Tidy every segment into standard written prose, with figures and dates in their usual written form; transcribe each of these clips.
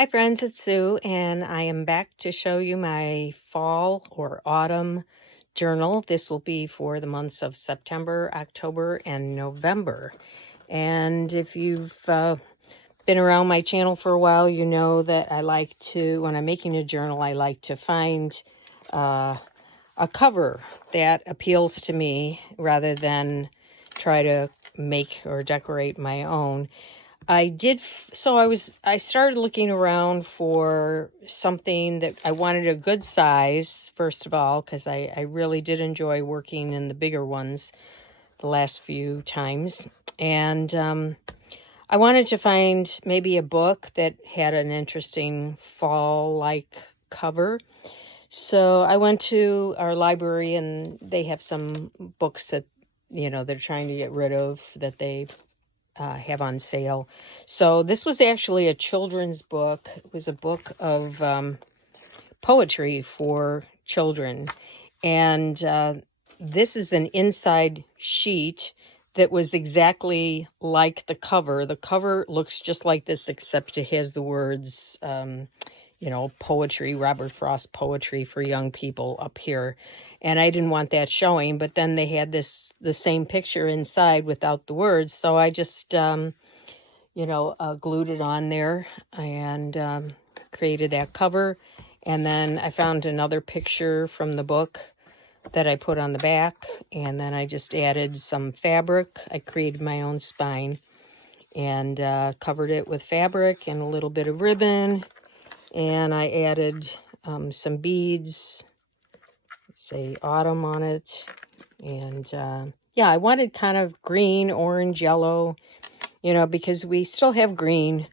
Hi friends, it's Sue, and I am back to show you my fall or autumn journal. This will be for the months of September, October, and November. And if you've been around my channel for a while, you know that I like to, when I'm making a journal, I like to find a cover that appeals to me rather than try to make or decorate my own. I started looking around for something that I wanted a good size, first of all, because I really did enjoy working in the bigger ones the last few times. And I wanted to find maybe a book that had an interesting fall-like cover. So I went to our library and they have some books that, they're trying to get rid of that they have on sale. So this was actually a children's book. It was a book of poetry for children. And this is an inside sheet that was exactly like the cover. The cover looks just like this, except it has the words, poetry, Robert Frost poetry for young people up here. And I didn't want that showing, but then they had the same picture inside without the words. So I just, glued it on there and created that cover. And then I found another picture from the book that I put on the back. And then I just added some fabric. I created my own spine and covered it with fabric and a little bit of ribbon. And I added some beads, let's say autumn on it. And yeah, I wanted kind of green, orange, yellow, because we still have green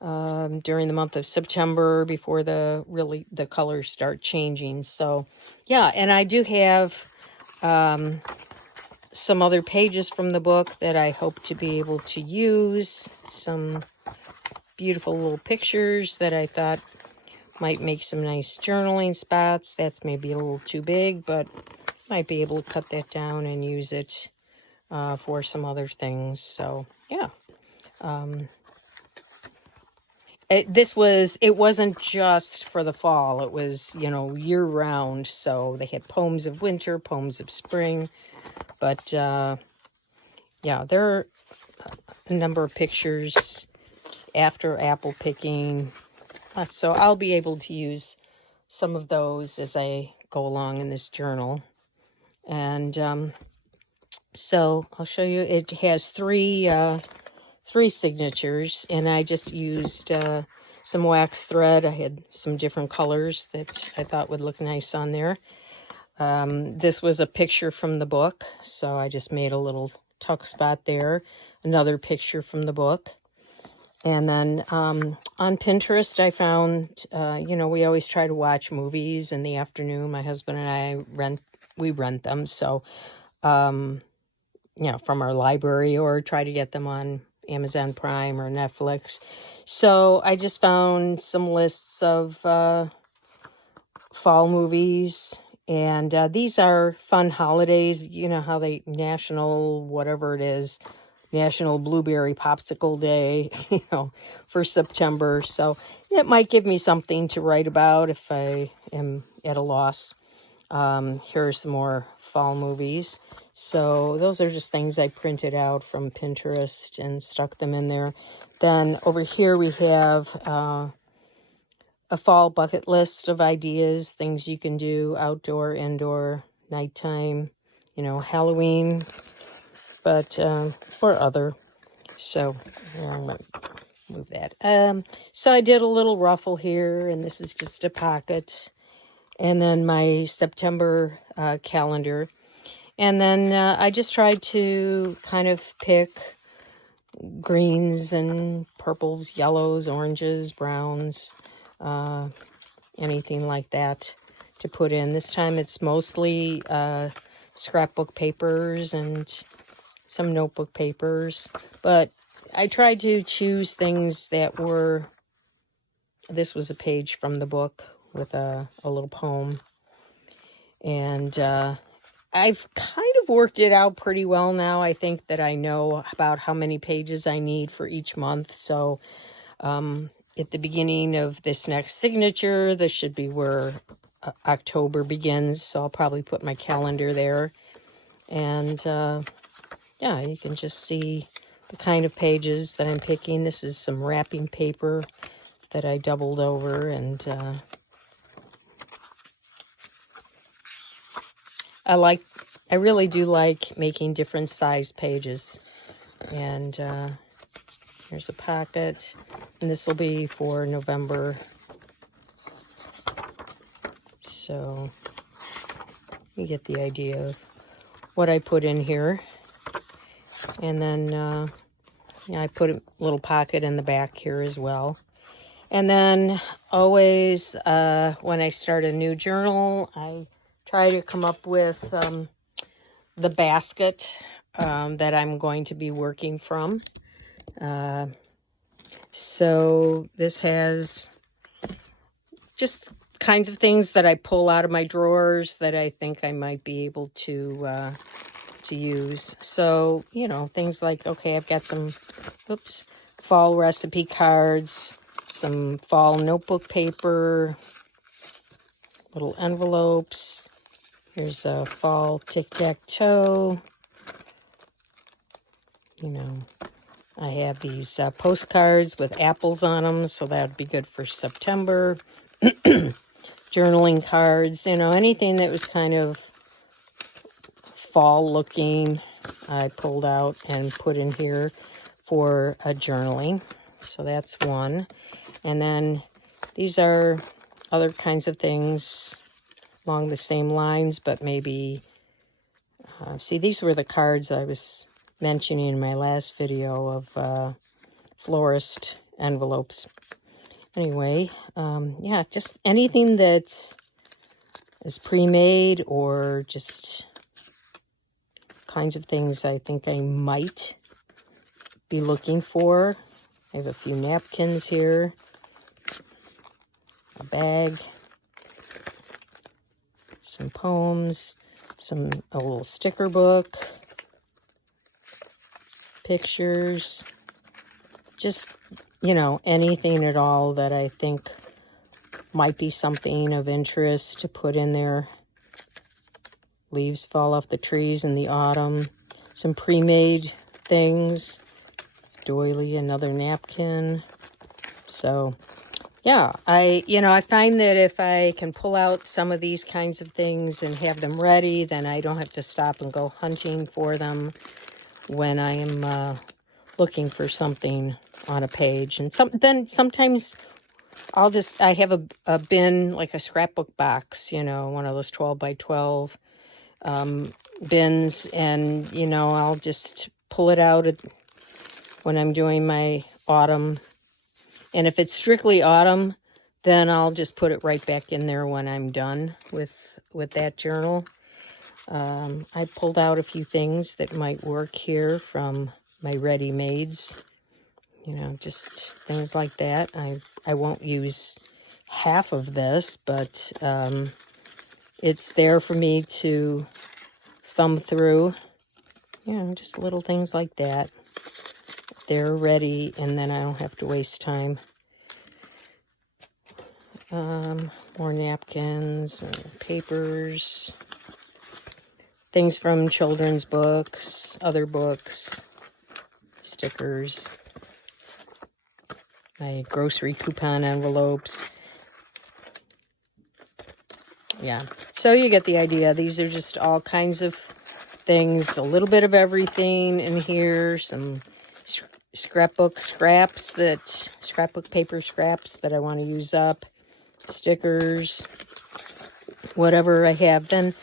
during the month of September before the colors start changing. So yeah, and I do have some other pages from the book that I hope to be able to use. Some beautiful little pictures that I thought might make some nice journaling spots. That's maybe a little too big, but might be able to cut that down and use it for some other things. So yeah. It wasn't just for the fall. It was, year round. So they had poems of winter, poems of spring. But yeah, there are a number of pictures after apple picking. So I'll be able to use some of those as I go along in this journal. And so I'll show you. It has three signatures, and I just used some wax thread. I had some different colors that I thought would look nice on there. This was a picture from the book, so I just made a little tuck spot there. Another picture from the book. And then on Pinterest, I found, we always try to watch movies in the afternoon. My husband and I rent them. So, from our library, or try to get them on Amazon Prime or Netflix. So I just found some lists of fall movies. And these are fun holidays. You know how National, whatever it is, National Blueberry Popsicle Day, for September. So it might give me something to write about if I am at a loss. Here are some more fall movies. So those are just things I printed out from Pinterest and stuck them in there. Then over here we have a fall bucket list of ideas, things you can do outdoor, indoor, nighttime, Halloween, but or other. So I'm going to move that. So I did a little ruffle here, and this is just a pocket. And then my September calendar. And then I just tried to kind of pick greens and purples, yellows, oranges, browns, anything like that to put in. This time it's mostly scrapbook papers and some notebook papers. But I tried to choose things that were... This was a page from the book with a little poem. And I've kind of worked it out pretty well now. I think that I know about how many pages I need for each month. So at the beginning of this next signature, this should be where October begins. So I'll probably put my calendar there. And yeah, you can just see the kind of pages that I'm picking. This is some wrapping paper that I doubled over, and I really do like making different size pages. And here's a pocket, and this will be for November. So you get the idea of what I put in here. And then yeah, I put a little pocket in the back here as well. And then always when I start a new journal, I try to come up with the basket that I'm going to be working from. So this has just kinds of things that I pull out of my drawers that I think I might be able to use. So, you know, things like, okay, I've got some, fall recipe cards, some fall notebook paper, little envelopes. Here's a fall tic-tac-toe. You know, I have these postcards with apples on them, so that would be good for September. Journaling cards, you know, anything that was kind of fall looking, I pulled out and put in here for a journaling. So that's one. And then these are other kinds of things along the same lines, but maybe, see, these were the cards I was mentioning in my last video of florist envelopes. Anyway, yeah, just anything that is pre-made or just kinds of things I think I might be looking for. I have a few napkins here, a bag, some poems, a little sticker book, pictures, just, you know, anything at all that I think might be something of interest to put in there. Leaves fall off the trees in the autumn. Some pre-made things. Doily, another napkin. So, yeah, I find that if I can pull out some of these kinds of things and have them ready, then I don't have to stop and go hunting for them when I am looking for something on a page. And then sometimes I have a bin, like a scrapbook box, you know, one of those 12 by 12 bins, and, you know, I'll just pull it out when I'm doing my autumn. And if it's strictly autumn, then I'll just put it right back in there when I'm done with that journal. I pulled out a few things that might work here from my ready-mades. You know, just things like that. I won't use half of this, but it's there for me to thumb through. You know, just little things like that. They're ready, and then I don't have to waste time. More napkins and papers. Things from children's books, other books, stickers. My grocery coupon envelopes. Yeah, so you get the idea. These are just all kinds of things, a little bit of everything in here. Some scrapbook paper scraps that I want to use up. Stickers, whatever I have. Then,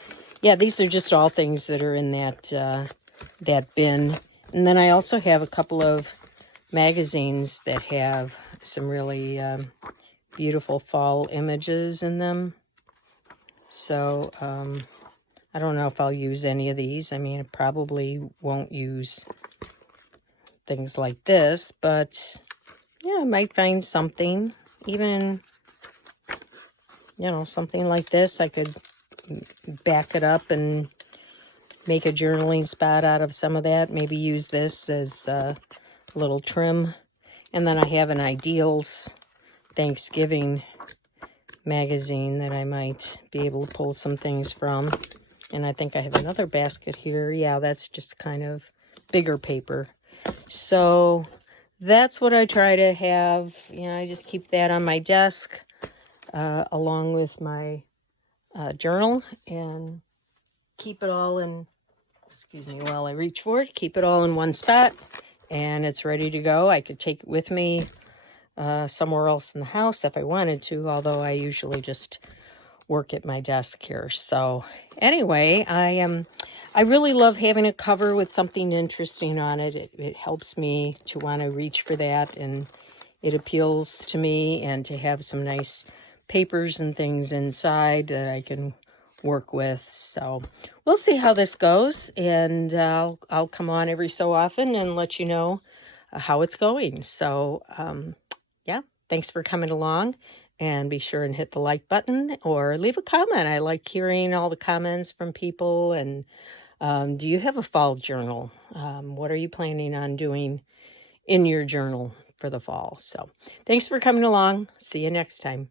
yeah, these are just all things that are in that bin. And then I also have a couple of magazines that have some really beautiful fall images in them. So, I don't know if I'll use any of these. I mean, I probably won't use things like this, but yeah, I might find something. Even, you know, something like this, I could back it up and make a journaling spot out of some of that. Maybe use this as a little trim. And then I have an Ideals Thanksgiving magazine that I might be able to pull some things from. And I think I have another basket here. Yeah, that's just kind of bigger paper. So that's what I try to have. You know, I just keep that on my desk along with my journal, and keep it all in, excuse me while I reach for it, keep it all in one spot, and it's ready to go. I could take it with me somewhere else in the house if I wanted to, although I usually just work at my desk here. So anyway, I really love having a cover with something interesting on it. It helps me to want to reach for that, and it appeals to me, and to have some nice papers and things inside that I can work with. So we'll see how this goes, and I'll come on every so often and let you know how it's going. So yeah, thanks for coming along, and be sure and hit the like button or leave a comment. I like hearing all the comments from people. And do you have a fall journal? What are you planning on doing in your journal for the fall? So thanks for coming along. See you next time.